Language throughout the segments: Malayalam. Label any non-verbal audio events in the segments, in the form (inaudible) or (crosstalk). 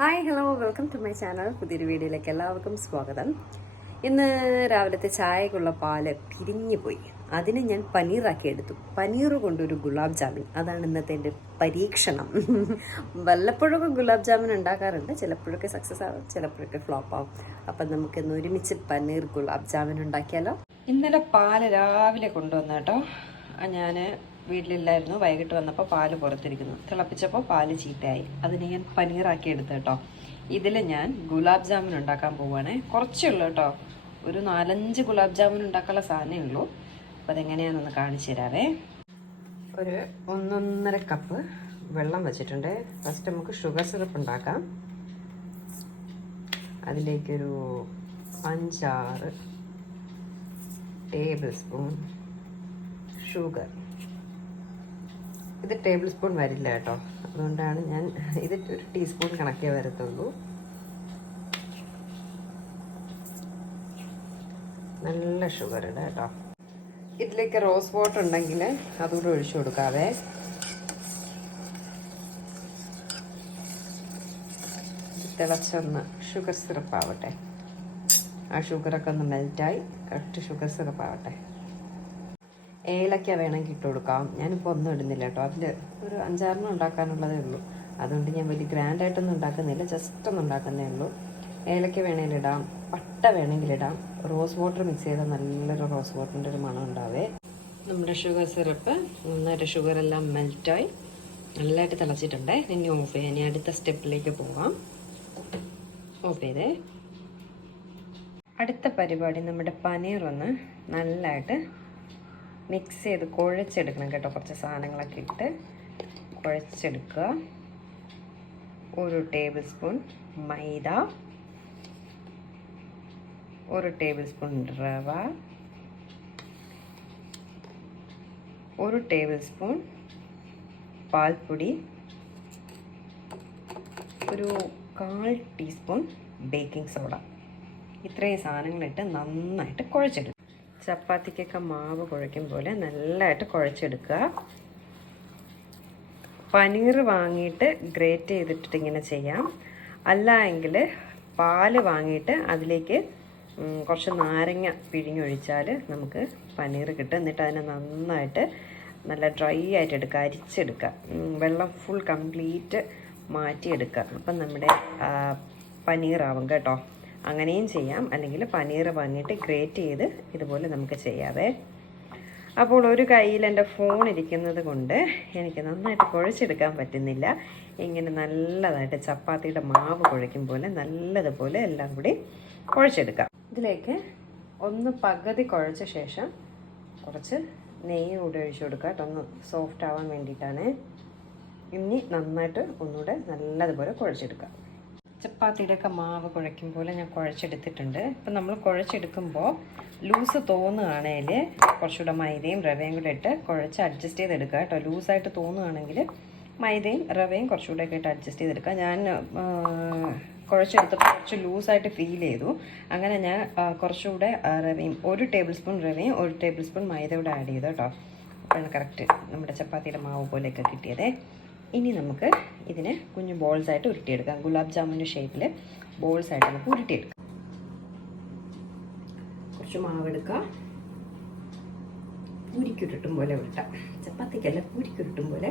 Hi hello welcome to my channel പുതിയൊരു വീഡിയോയിലേക്ക് എല്ലാവർക്കും സ്വാഗതം. ഇന്ന് രാവിലത്തെ ചായക്കുള്ള പാൽ പിരിഞ്ഞു പോയി. അതിന് ഞാൻ പനീറാക്കി എടുത്തു. പനീർ കൊണ്ടൊരു ഗുലാബ് ജാമിൻ. അതാണ് ഇന്നത്തെ എന്റെ പരീക്ഷണം. വല്ലപ്പോഴൊക്കെ ഗുലാബ് ജാമിൻ ഉണ്ടാക്കാറുണ്ട്. ചിലപ്പോഴൊക്കെ സക്സസ് ആവും ചിലപ്പോഴൊക്കെ ഫ്ലോപ്പ് ആവും. അപ്പം നമുക്കിന്ന് ഒരുമിച്ച് പനീർ ഗുലാബ് ജാമിൻ ഉണ്ടാക്കിയാലോ? ഇന്നലെ പാൽ രാവിലെ കൊണ്ടുവന്ന കേട്ടോ ഞാൻ വീട്ടിലില്ലായിരുന്നു. വൈകിട്ട് വന്നപ്പോൾ പാൽ പുറത്തിരിക്കുന്നു. തിളപ്പിച്ചപ്പോൾ പാൽ ചീത്തയായി. അതിന് ഞാൻ പനീറാക്കി എടുത്തു കേട്ടോ. ഇതിൽ ഞാൻ ഗുലാബ് ജാമുൻ ഉണ്ടാക്കാൻ പോവുകയാണേ കുറച്ചേ ഉള്ളൂ കേട്ടോ. ഒരു നാലഞ്ച് ഗുലാബ് ജാമുൻ ഉണ്ടാക്കാനുള്ള സാധനമേ ഉള്ളൂ. അപ്പോൾ അതെങ്ങനെയാണെന്നൊന്ന് കാണിച്ചു തരാവേ. ഒരു ഒന്നൊന്നര കപ്പ് വെള്ളം വെച്ചിട്ടുണ്ട്. ഫസ്റ്റ് നമുക്ക് ഷുഗർ സിറപ്പ് ഉണ്ടാക്കാം. അതിലേക്കൊരു അഞ്ചാറ് ടേബിൾ സ്പൂൺ ഷുഗർ ഇത് ടേബിൾ സ്പൂൺ വരില്ല കേട്ടോ. അതുകൊണ്ടാണ് ഞാൻ ഇത് ഒരു ടീസ്പൂൺ കണക്കേ വരത്തുള്ളൂ. നല്ല ഷുഗർ ഇടാം കേട്ടോ. ഇതിലേക്ക് റോസ് വാട്ടർ ഉണ്ടെങ്കിൽ അതുകൂടെ ഒഴിച്ചു കൊടുക്കാവേ. തിളച്ചൊന്ന് ഷുഗർ സിറപ്പ് ആവട്ടെ. ആ ഷുഗറൊക്കെ ഒന്ന് മെൽറ്റായി കറക്റ്റ് ഷുഗർ സിറപ്പ് ആവട്ടെ. ഏലക്ക വേണമെങ്കിൽ ഇട്ട് കൊടുക്കാം. ഞാനിപ്പോൾ ഒന്നും ഇടുന്നില്ല കേട്ടോ. അതിൽ ഒരു അഞ്ചാറെണ്ണം ഉണ്ടാക്കാനുള്ളതേ ഉള്ളൂ. അതുകൊണ്ട് ഞാൻ വലിയ ഗ്രാൻഡായിട്ടൊന്നും ഉണ്ടാക്കുന്നില്ല. ജസ്റ്റ് ഒന്ന് ഉണ്ടാക്കുന്നേ ഉള്ളൂ. ഏലക്ക വേണമെങ്കിൽ ഇടാം. പട്ട വേണമെങ്കിൽ ഇടാം. റോസ് വാട്ടർ മിക്സ് ചെയ്താൽ നല്ലൊരു റോസ് വാട്ടറിന്റെ ഒരു മണം ഉണ്ടാവേ. നമ്മുടെ ഷുഗർ സിറപ്പ് നന്നായിട്ട് ഷുഗർ എല്ലാം മെൽറ്റായി. നല്ലതായിട്ട് തിളച്ചിട്ടുണ്ട്. ഇനി ഓഫ് ചെയ്യാം. ഇനി അടുത്ത സ്റ്റെപ്പിലേക്ക് പോവാം. ഓഫ് ചെയ്തേ. അടുത്ത പരിപാടി നമ്മുടെ പനീർ ഒന്ന് നല്ലതായിട്ട് മിക്സ് ചെയ്ത് കുഴച്ചെടുക്കണം കേട്ടോ. കുറച്ച് സാധനങ്ങളൊക്കെ ഇട്ട് കുഴച്ചെടുക്കുക. ഒരു ടേബിൾ സ്പൂൺ മൈദ. ഒരു ടേബിൾ സ്പൂൺ റവ. ഒരു ടേബിൾ സ്പൂൺ പാൽപ്പൊടി. ഒരു കാൽ ടീസ്പൂൺ ബേക്കിംഗ് സോഡ. ഇത്രയും സാധനങ്ങളിട്ട് നന്നായിട്ട് കുഴച്ചെടുക്കുക. ചപ്പാത്തിക്കൊക്കെ മാവ് കുഴയ്ക്കും പോലെ നല്ലതായിട്ട് കുഴച്ചെടുക്കുക. പനീർ വാങ്ങിയിട്ട് ഗ്രേറ്റ് ചെയ്തിട്ട് ഇങ്ങനെ ചെയ്യാം. അല്ല എങ്കിൽ പാൽ വാങ്ങിയിട്ട് അതിലേക്ക് കുറച്ച് നാരങ്ങ പിഴിഞ്ഞൊഴിച്ചാൽ നമുക്ക് പനീർ കിട്ടും. എന്നിട്ട് അതിനെ നന്നായിട്ട് നല്ല ഡ്രൈ ആയിട്ട് എടുക്കുക അരിച്ചെടുക്കുക. വെള്ളം ഫുൾ കംപ്ലീറ്റ് മാറ്റിയെടുക്കുക. അപ്പം നമ്മുടെ പനീറാവും കേട്ടോ. അങ്ങനെയും ചെയ്യാം. അല്ലെങ്കിൽ പനീർ വാങ്ങിയിട്ട് ഗ്രേറ്റ് ചെയ്ത് ഇതുപോലെ നമുക്ക് ചെയ്യാവേ. അപ്പോൾ ഒരു കയ്യിൽ എന്റെ ഫോൺ ഇരിക്കുന്നത് കൊണ്ട് എനിക്ക് നന്നായിട്ട് കുഴച്ചെടുക്കാൻ പറ്റുന്നില്ല. ഇങ്ങനെ നല്ലതായിട്ട് ചപ്പാത്തിയുടെ മാവ് കുഴയ്ക്കും പോലെ നല്ലതുപോലെ എല്ലാം കൂടി കുഴച്ചെടുക്കാം. ഇതിലേക്ക് ഒന്ന് പകുതി കുഴച്ച ശേഷം കുറച്ച് നെയ്യ് കൂടി ഒഴിച്ചു കൊടുക്കുക. ഒന്ന് സോഫ്റ്റ് ആവാൻ വേണ്ടിയിട്ടാണ്. ഇനി നന്നായിട്ട് ഒന്നുകൂടെ നല്ലതുപോലെ കുഴച്ചെടുക്കാം ചപ്പാത്തിയുടെയൊക്കെ മാവ് കുഴയ്ക്കും പോലെ ഞാൻ കുഴച്ചെടുത്തിട്ടുണ്ട്. ഇപ്പം നമ്മൾ കുഴച്ചെടുക്കുമ്പോൾ ലൂസ് തോന്നുകയാണെങ്കിൽ കുറച്ചുകൂടെ മൈദയും റവയും കൂടെ ഇട്ട് കുഴച്ച് അഡ്ജസ്റ്റ് ചെയ്തെടുക്കുക കേട്ടോ. ലൂസായിട്ട് തോന്നുകയാണെങ്കിൽ മൈദയും റവയും കുറച്ചുകൂടെ ഒക്കെ ഇട്ട് അഡ്ജസ്റ്റ് ചെയ്തെടുക്കുക. ഞാൻ കുഴച്ചെടുത്തപ്പോൾ കുറച്ച് ലൂസായിട്ട് ഫീൽ ചെയ്തു. അങ്ങനെ ഞാൻ കുറച്ചുകൂടെ റവയും ഒരു ടേബിൾ സ്പൂൺ റവയും ഒരു ടേബിൾ സ്പൂൺ മൈദ കൂടെ ആഡ് ചെയ്തു കേട്ടോ. അപ്പോഴാണ് കറക്റ്റ് നമ്മുടെ ചപ്പാത്തിയുടെ മാവ് പോലെയൊക്കെ കിട്ടിയതേ. ഇനി നമുക്ക് ഇതിനെ കുഞ്ഞു ബോൾസ് ആയിട്ട് ഉരുട്ടിയെടുക്കാം. ഗുലാബ് ജാമുന്റെ ഷേപ്പിൽ ബോൾസ് ആയിട്ട് നമുക്ക് ഉരുട്ടിയെടുക്കാം. കുറച്ച് മാവെടുക്കാം പൂരിക്കുരുട്ടും പോലെ ഉരുട്ടാം. ചപ്പാത്തിക്കല്ല പൂരിക്കുരുട്ടും പോലെ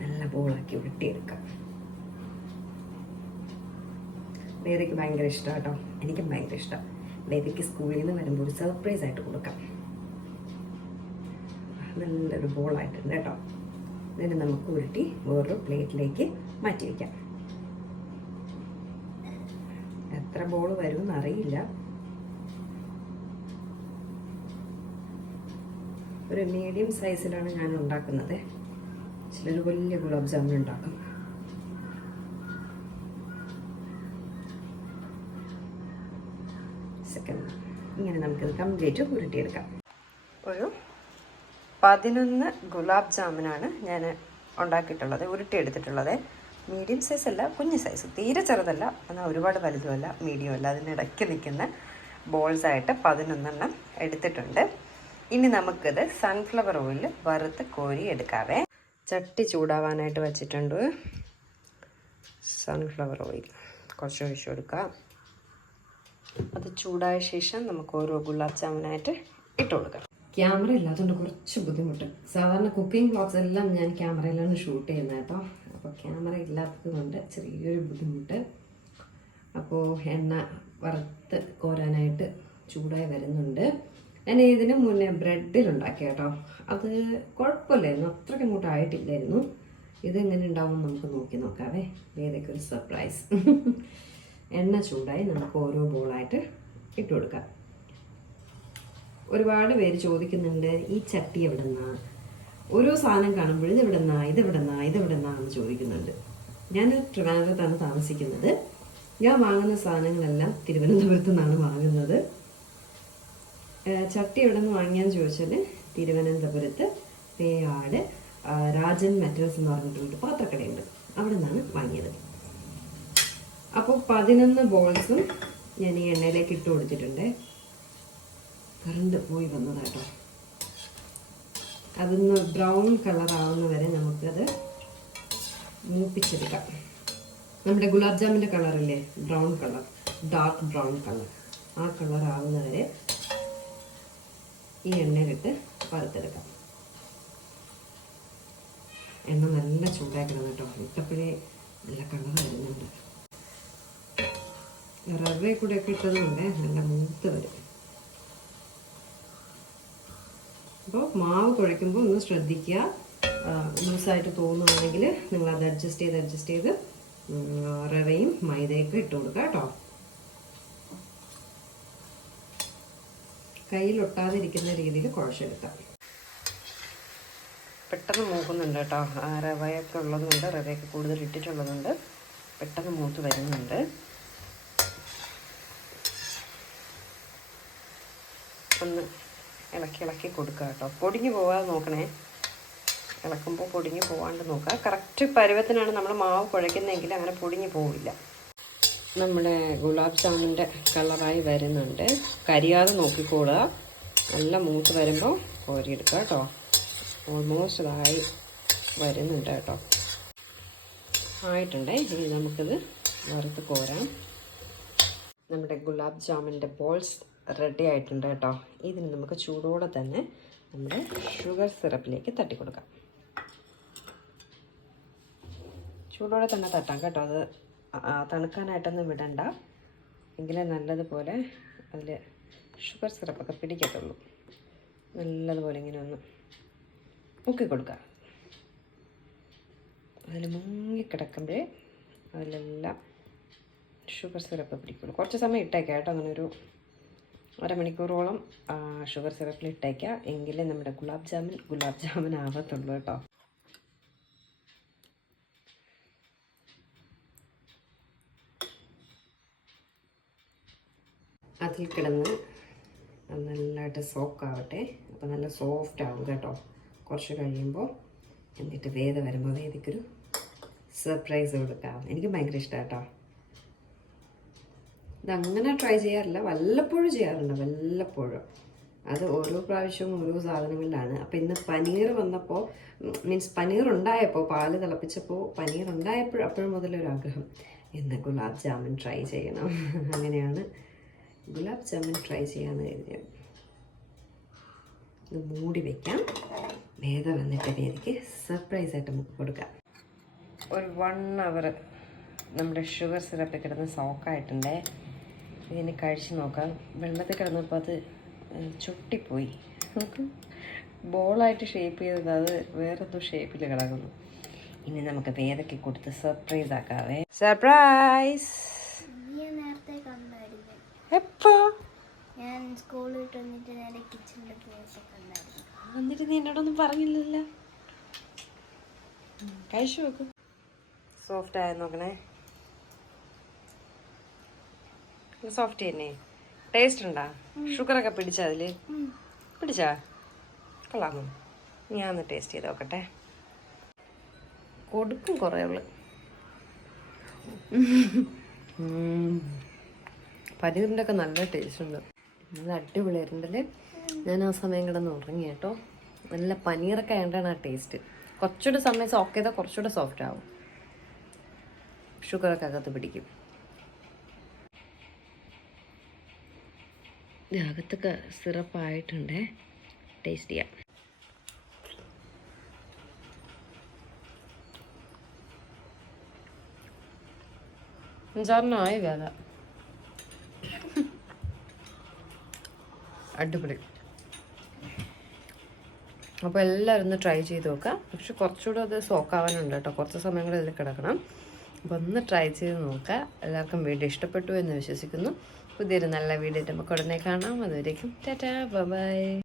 നല്ല ബോളാക്കി ഉരുട്ടിയെടുക്കാം. വേദയ്ക്ക് ഭയങ്കര ഇഷ്ടം കേട്ടോ എനിക്കും ഭയങ്കര ഇഷ്ടം. വേദയ്ക്ക് സ്കൂളിൽ നിന്ന് വരുമ്പോൾ ഒരു സർപ്രൈസ് ആയിട്ട് കൊടുക്കാം. നല്ലൊരു ബോളായിട്ടുണ്ട് കേട്ടോ എന്നിട്ട് നമുക്ക് ഉരുട്ടി വേറൊരു പ്ലേറ്റിലേക്ക് മാറ്റി വയ്ക്കാം എത്ര ബോൾ വരും അറിയില്ല. ഒരു മീഡിയം സൈസിലാണ് ഞാൻ ഉണ്ടാക്കുന്നത്. ചിലർ വലിയ ഗുലാബ് ജാമുൻ ഉണ്ടാക്കും. സെക്കൻഡ് ഇങ്ങനെ നമുക്കിത് കംപ്ലീറ്റ് ഉരുട്ടിയെടുക്കാം. ഒരു പതിനൊന്ന് ഗുലാബ് ജാമുനാണ് ഞാൻ ഉണ്ടാക്കിയിട്ടുള്ളത് ഉരുട്ടിയെടുത്തിട്ടുള്ളത്. മീഡിയം സൈസ് അല്ല കുഞ്ഞ് സൈസ് തീരെ ചെറുതല്ല എന്നാൽ ഒരുപാട് വലുതുമല്ല മീഡിയം അല്ല. അതിനിടയ്ക്ക് നിൽക്കുന്ന ബോൾസ് ആയിട്ട് പതിനൊന്നെണ്ണം എടുത്തിട്ടുണ്ട്. ഇനി നമുക്കിത് സൺഫ്ലവർ ഓയിൽ വറുത്ത് കോരി എടുക്കാവേ. ചട്ടി ചൂടാവാനായിട്ട് വച്ചിട്ടുണ്ട് സൺഫ്ലവർ ഓയിൽ കുറച്ച് ഒഴിച്ചു കൊടുക്കാം. അത് ചൂടായ ശേഷം നമുക്ക് ഓരോ ഗുലാബ് ജാമുനായിട്ട് ഇട്ട് കൊടുക്കാം. ക്യാമറ ഇല്ലാത്തതുകൊണ്ട് കുറച്ച് ബുദ്ധിമുട്ട്. സാധാരണ കുക്കിംഗ് വ്ളോഗ്സ് എല്ലാം ഞാൻ ക്യാമറയിലാണ് ഷൂട്ട് ചെയ്യുന്നത് കേട്ടോ. അപ്പോൾ ക്യാമറ ഇല്ലാത്തത് കൊണ്ട് ചെറിയൊരു ബുദ്ധിമുട്ട്. അപ്പോൾ എണ്ണ വറുത്ത് കോരാനായിട്ട് ചൂടായി വരുന്നുണ്ട്. ഞാൻ ഇതിന് മുന്നേ ബ്രെഡിൽ ഉണ്ടാക്കി കേട്ടോ. അത് കുഴപ്പമില്ലായിരുന്നു. അത്രയ്ക്ക് അങ്ങോട്ട് ആയിട്ടില്ലായിരുന്നു. ഇതെങ്ങനെ ഉണ്ടാവും നമുക്ക് നോക്കി നോക്കാവേ. ഏതൊക്കെ ഒരു സർപ്രൈസ് (laughs) എണ്ണ ചൂടായി നമുക്ക് ഓരോ ബോളായിട്ട് ഇട്ട് കൊടുക്കാം. ഒരുപാട് പേര് ചോദിക്കുന്നുണ്ട് ഈ ചട്ടി എവിടെന്നാ? ഓരോ സാധനം കാണുമ്പോഴും ഇത് എവിടെ നിന്നാ ഇത് ഇത് എന്ന് ചോദിക്കുന്നുണ്ട്. ഞാൻ ട്രിവാൻഡ്രത്താണ് താമസിക്കുന്നത്. ഞാൻ വാങ്ങുന്ന സാധനങ്ങളെല്ലാം തിരുവനന്തപുരത്ത് നിന്നാണ് വാങ്ങുന്നത്. ചട്ടി എവിടെ നിന്ന് വാങ്ങിയാന്ന് ചോദിച്ചാൽ തിരുവനന്തപുരത്ത് പേയാട് രാജൻ മെറ്റൽസ് എന്ന് പറഞ്ഞിട്ടുണ്ട് പാത്രക്കടയുണ്ട്. അവിടെ നിന്നാണ് വാങ്ങിയത്. അപ്പോൾ പതിനൊന്ന് ബോൾസും ഞാൻ ഈ എണ്ണയിലേക്ക് ഇട്ട് കൊടുത്തിട്ടുണ്ട്. കറണ്ട് പോയി വന്നതാട്ടോ അതൊന്ന് ബ്രൗൺ കളർ ആവുന്ന വരെ നമുക്കത് മൂപ്പിച്ചെടുക്കാം. നമ്മുടെ ഗുലാബ് ജാമിന്റെ കളറല്ലേ? Brown colour dark brown colour. ആ കളർ ആവുന്ന വരെ ഈ എണ്ണയിലിട്ട് വറുത്തെടുക്കാം എണ്ണ നല്ല ചൂടാക്കണം കേട്ടോ. ഇട്ടപ്പോഴേ നല്ല കളർ വരുന്നുണ്ട്. റവയെ കൂടെയൊക്കെ ഇട്ടതുകൊണ്ട് നല്ല മൂത്ത് വരും. അപ്പോൾ മാവ് കുഴയ്ക്കുമ്പോൾ ഒന്ന് ശ്രദ്ധിക്കുക. ലൂസായിട്ട് തോന്നുകയാണെങ്കിൽ നിങ്ങൾ അത് അഡ്ജസ്റ്റ് ചെയ്ത് അഡ്ജസ്റ്റ് ചെയ്ത് റവയും മൈദയൊക്കെ ഇട്ട് കൊടുക്കുക കേട്ടോ. കയ്യിലൊട്ടാതിരിക്കുന്ന രീതിയിൽ കുഴച്ചെടുക്കാം പെട്ടെന്ന് മൂക്കുന്നുണ്ട് കേട്ടോ. റവയൊക്കെ ഉള്ളതുകൊണ്ട് റവയൊക്കെ കൂടുതൽ ഇട്ടിട്ടുള്ളതുകൊണ്ട് പെട്ടെന്ന് മൂത്ത് വരുന്നുണ്ട്. ഒന്ന് ഇളക്കി ഇളക്കി കൊടുക്കുക കേട്ടോ. പൊടിഞ്ഞു പോകാതെ നോക്കണേ. ഇളക്കുമ്പോൾ പൊടിഞ്ഞു പോകാണ്ട് നോക്കുക. കറക്റ്റ് പരുവത്തിനാണ് നമ്മൾ മാവ് കുഴയ്ക്കുന്നതെങ്കിൽ അങ്ങനെ പൊടിഞ്ഞു പോവില്ല. നമ്മുടെ ഗുലാബ് ജാമുന്റെ കളറായി വരുന്നുണ്ട്. കരിയാതെ നോക്കിക്കോളുക. നല്ല മൂത്ത് വരുമ്പോൾ കോരിയെടുക്കുക കേട്ടോ. ഓൾമോസ്റ്റ് ഇതായി വരുന്നുണ്ട് കേട്ടോ. ആയിട്ടുണ്ട്. ഇനി നമുക്കിത് വറുത്ത് കോരാം. നമ്മുടെ ഗുലാബ് ജാമുന്റെ ബോൾസ് റെഡി ആയിട്ടുണ്ട് കേട്ടോ. ഇതിന് നമുക്ക് ചൂടോടെ തന്നെ നമ്മുടെ ഷുഗർ സിറപ്പിലേക്ക് തട്ടി കൊടുക്കാം ചൂടോടെ തന്നെ തട്ടാം കേട്ടോ. അത് തണുക്കാനായിട്ടൊന്നും വിടണ്ട. എങ്കിലേ നല്ലതുപോലെ അതിൽ ഷുഗർ സിറപ്പൊക്കെ പിടിക്കത്തുള്ളൂ. നല്ലതുപോലെ ഇങ്ങനെ ഒന്ന് മുക്കി കൊടുക്കുക അതിൽ മുങ്ങിക്കിടക്കുമ്പോഴേ അതിലെല്ലാം ഷുഗർ സിറപ്പ് പിടിക്കുള്ളൂ. കുറച്ച് സമയം ഇട്ടേക്കാം കേട്ടോ. അങ്ങനെ ഒരു അരമണിക്കൂറോളം ഷുഗർ സിറപ്പിൽ ഇട്ടേക്കുക എങ്കിലേ നമ്മുടെ ഗുലാബ് ജാമുൻ ഗുലാബ് ജാമുൻ ആവത്തുള്ളൂ കേട്ടോ. അതിൽ കിടന്ന് നല്ലതായിട്ട് സോക്കാവട്ടെ അപ്പോൾ നല്ല സോഫ്റ്റ് ആവും കേട്ടോ. കുറച്ച് കഴിയുമ്പോൾ എന്നിട്ട് വേദ വരുമ്പോൾ വേദിക്കൊരു സർപ്രൈസ് കൊടുക്കാം. എനിക്ക് ഭയങ്കര ഇഷ്ടമാണ് കേട്ടോ. ഇതങ്ങനെ ട്രൈ ചെയ്യാറില്ല. വല്ലപ്പോഴും ചെയ്യാറുണ്ട് വല്ലപ്പോഴും. അത് ഓരോ പ്രാവശ്യവും ഓരോ സാധനങ്ങളിലാണ്. അപ്പോൾ ഇന്ന് പനീർ വന്നപ്പോൾ മീൻസ് പനീർ ഉണ്ടായപ്പോൾ പാൽ തിളപ്പിച്ചപ്പോൾ പനീർ ഉണ്ടായപ്പോൾ അപ്പോഴും മുതലൊരാഗ്രഹം ഇന്ന് ഗുലാബ് ജാമുൻ ട്രൈ ചെയ്യണം. (laughs) അങ്ങനെയാണ്. ഗുലാബ് ജാമുൻ ട്രൈ ചെയ്യാമെന്ന് കരുതിയത്. ഇത് മൂടി വെക്കാം. വേദ വന്നിട്ട് വേദിക്ക് സർപ്രൈസ് ആയിട്ട് നമുക്ക് കൊടുക്കാം. ഒരു വൺ അവർ നമ്മുടെ ഷുഗർ സിറപ്പ് കിടന്ന് സോക്കായിട്ടുണ്ട് ഇതിന് കഴിച്ച് നോക്കാം. വെള്ളത്തിൽ കിടന്നപ്പോൾ അത് ചുട്ടിപ്പോയി. നമുക്ക് ബോളായിട്ട് ഷേപ്പ് ചെയ്തത് അത് വേറെന്തോ ഷേപ്പിൽ കിടക്കുന്നു. ഇനി നമുക്ക് വേദയ്ക്ക് കൊടുത്ത് സർപ്രൈസ് ആക്കാവേ. സർപ്രൈസ് എപ്പോ? ഞാൻ സ്കൂളിൽ വന്നിട്ട് നേരെ കണ്ടായിരുന്നു എന്നിട്ട് നീ എന്നോടൊന്നും പറഞ്ഞില്ലല്ലോ. കഴിച്ചു നോക്ക്. സോഫ്റ്റ് ആയ നോക്കണേ? സോഫ്റ്റ് തന്നെ. ടേസ്റ്റ് ഉണ്ടാ? ഷുഗറൊക്കെ പിടിച്ച അതിൽ? പിടിച്ചാ? കൊള്ളാമോ ഞാൻ ഒന്ന് ടേസ്റ്റ് ചെയ്ത് നോക്കട്ടെ. കൊടുക്കും കുറേ ഉള്ളു. പനീറിന്റെ ഒക്കെ നല്ല ടേസ്റ്റ് ഉണ്ട്. നല്ല അടിപൊളിയായിരുന്നല്ലേ ഞാൻ ആ സമയം കിടന്ന് ഉറങ്ങി കേട്ടോ നല്ല പനീറൊക്കെ ആയതുകൊണ്ടാണ് ആ ടേസ്റ്റ് കുറച്ചുകൂടെ സമയം സോക്ക് ചെയ്താൽ കുറച്ചുകൂടെ സോഫ്റ്റ് ആവും. ഷുഗറൊക്കെ അകത്ത് പിടിക്കും. ഇത് അകത്തൊക്കെ സിറപ്പായിട്ടുണ്ടേ. ടേസ്റ്റ് ചെയ്യാം. അഞ്ചാറിനായി വേദ അടിപൊളി. അപ്പോൾ എല്ലാവരും ഒന്ന് ട്രൈ ചെയ്ത് നോക്കാം. പക്ഷെ കുറച്ചുകൂടെ അത് സോക്കാവാനുണ്ട് കേട്ടോ. കുറച്ച് സമയം കൂടെ ഇതിൽ കിടക്കണം. അപ്പോൾ ഒന്ന് ട്രൈ ചെയ്ത് നോക്കുക എല്ലാവർക്കും വീഡിയോ ഇഷ്ടപ്പെട്ടു എന്ന് വിശ്വസിക്കുന്നു. പുതിയൊരു നല്ല വീഡിയോ നമുക്ക് ഉടനെ കാണാം. അതുവരേക്കും ടാറ്റാ. ബൈ.